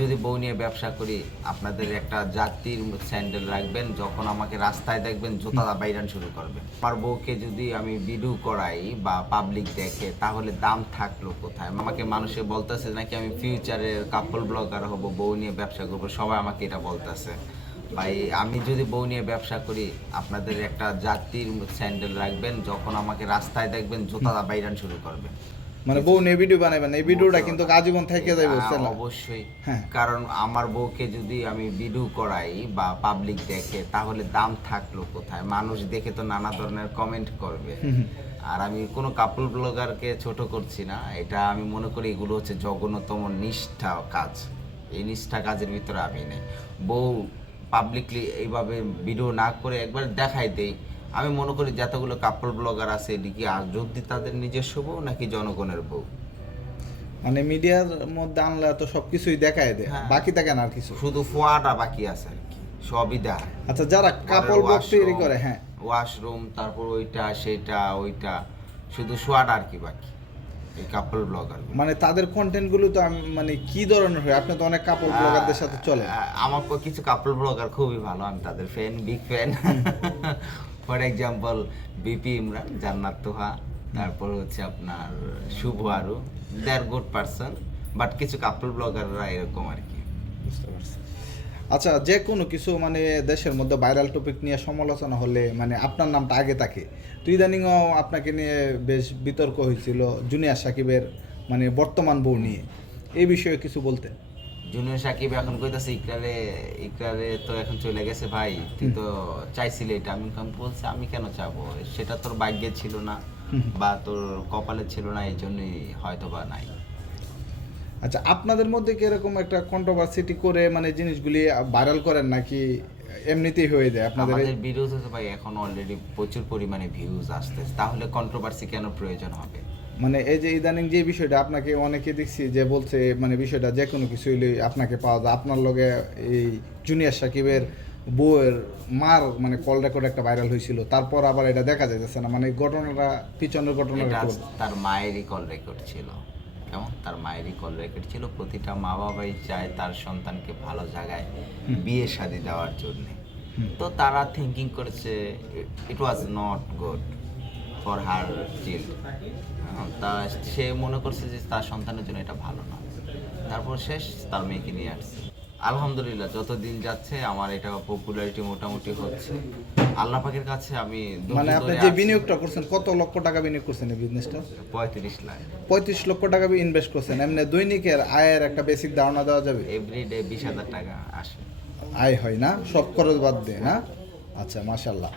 যদি বউ নিয়ে ব্যবসা করি আপনাদের একটা জাতির স্যান্ডেল রাখবেন যখন আমাকে রাস্তায় দেখবেন জুতা বাইরান শুরু করবে আমার বউকে যদি আমি ভিডিও করাই বা পাবলিক দেখে তাহলে দাম থাকল কোথায়? আমাকে মানুষে বলতেছে নাকি আমি ফিউচারে কাপল ব্লগার হব বউ নিয়ে ব্যবসা করব সবাই আমাকে এটা বলতেছে। ভাই আমি যদি বউ নিয়ে ব্যবসা করি আপনাদের একটা জাতির স্যান্ডেল রাখবেন যখন আমাকে রাস্তায় দেখবেন জুতা বাইরান শুরু করবে মানে বউ নিয়ে ভিডিও বানাবেন এই ভিডিওটা কিন্তু আজীবন থেকে যাবে বুঝছেন হ্যাঁ, অবশ্যই। হ্যাঁ। কারণ আমার বউকে যদি আমি ভিডিও করাই বা পাবলিক দেখে তাহলে দাম থাকল কোথায়? মানুষ দেখে তো নানা ধরনের কমেন্ট করবে। আর আমি কোনো কাপল ব্লগারকে ছোট করছি না এটা আমি মনে করি এগুলো হচ্ছে জঘন্যতম নিষ্ঠা কাজ। এই নিষ্ঠা কাজের ভিতরে আমি নেই। বউ পাবলিকলি এইভাবে ভিডিও না করে একবার দেখাই দেই আমি মনে করি যতগুলো কাপল ব্লগার আছে এটি কি যদি তাদের নিজস্ব বউ নাকি জনগণের বউ? মানে মিডিয়ার মধ্যে আনলে তো সবকিছুই দেখায় দেয়। হ্যাঁ। বাকি থাকে না আর কিছু। শুধু ফোয়াটা বাকি আছে আর কি সবই দেখায়। আচ্ছা যারা ঘরের বক্স তৈরি করে হ্যাঁ। ওয়াশরুম তারপর ওইটা সেটা ওইটা শুধু শোয়াটা আর কি বাকি এই কাপল ব্লগার মানে তাদের কন্টেন্টগুলো তো মানে কি ধরনের হয়? আপনি তো অনেক কাপল ব্লগারদের সাথে চলে আমার কিছু কাপল ব্লগার খুবই ভালো আমি তাদের fan big fan for example BP Imran Jannat Toha তারপর হচ্ছে আপনার শুভ আরু they are good person but কিছু কাপল ব্লগাররা এরকম আর কি। বুঝতে পারছি। আচ্ছা যে কোনো কিছু মানে দেশের মধ্যে ভাইরাল টপিক নিয়ে সমালোচনা হলে মানে আপনার নামটা আগে থাকে তো ইদানিংও আপনাকে নিয়ে বেশ বিতর্ক হয়েছিল জুনিয়র সাকিবের মানে বর্তমান বউ নিয়ে। এই বিষয়ে কিছু বলতেন। জুনিয়র সাকিব এখন কইতাছে ইকরারে ইকরারে তো এখন চলে গেছে ভাই তুই তো চাইছিলি এটা। আমি বলছি আমি কেন চাবো? সেটা তোর ভাগ্যে ছিল না বা তোর কপালে ছিল না এই জন্যই হয়তো বা নাই। আচ্ছা আপনাদের মধ্যে কি এরকম একটা কন্ট্রোভার্সিটি করে মানে জিনিসগুলি ভাইরাল করেন নাকি এমনিতেই হয়ে যায় আপনাদের? আমাদের ভিডিওতে ভাই এখন অলরেডি প্রচুর পরিমাণে ভিউজ আসতেছে। তাহলে কন্ট্রোভার্সি কেন প্রয়োজন হবে? মানে এই যে ইদানিং যে বিষয়টা আপনাকে অনেকে দেখছি যে বলছে মানে বিষয়টা যে কোনো কিছু হইলে আপনাকে পাওয়া যায়। আপনার লগে এই জুনিয়র সাকিবের বউয়ের মার মানে কল রেকর্ড একটা ভাইরাল হয়েছিল। তারপর আবার এটা দেখা যাইতেছে না। মানে ঘটনাটা পিছনের বলুন। তার মায়েরই কল রেকর্ড ছিল। কেমন? তার মায়েরই কল রেকর্ড ছিল। প্রতিটা মা বাবাই চায় তার সন্তানকে ভালো জায়গায় বিয়ে শাদি দেওয়ার জন্য। তো তারা থিঙ্কিং করেছে it was not good for her child তা সে মনে করছে যে তার সন্তানের জন্য এটা ভালো না। তারপর শেষ তার মেয়েকে নিয়ে আসছে। আলহামদুলিল্লাহ যত দিন যাচ্ছে আমার এটা পপুলারিটি মোটামুটি হচ্ছে। আল্লাহ পাকের কাছে আমি মানে আপনি যে বিনিয়োগটা করছেন কত লক্ষ টাকা বিনিয়োগ করছেন এই বিজনেসটা পঁয়ত্রিশ লাখ। পঁয়ত্রিশ লক্ষ টাকা ইনভেস্ট করছেন। এমনি দৈনিকের আয়ের একটা বেসিক ধারণা দেওয়া যাবে? এভরিডে বিশ হাজার টাকা আসে। আয় হয় না সব খরচ বাদ দিয়ে না আচ্ছা মাশাল্লাহ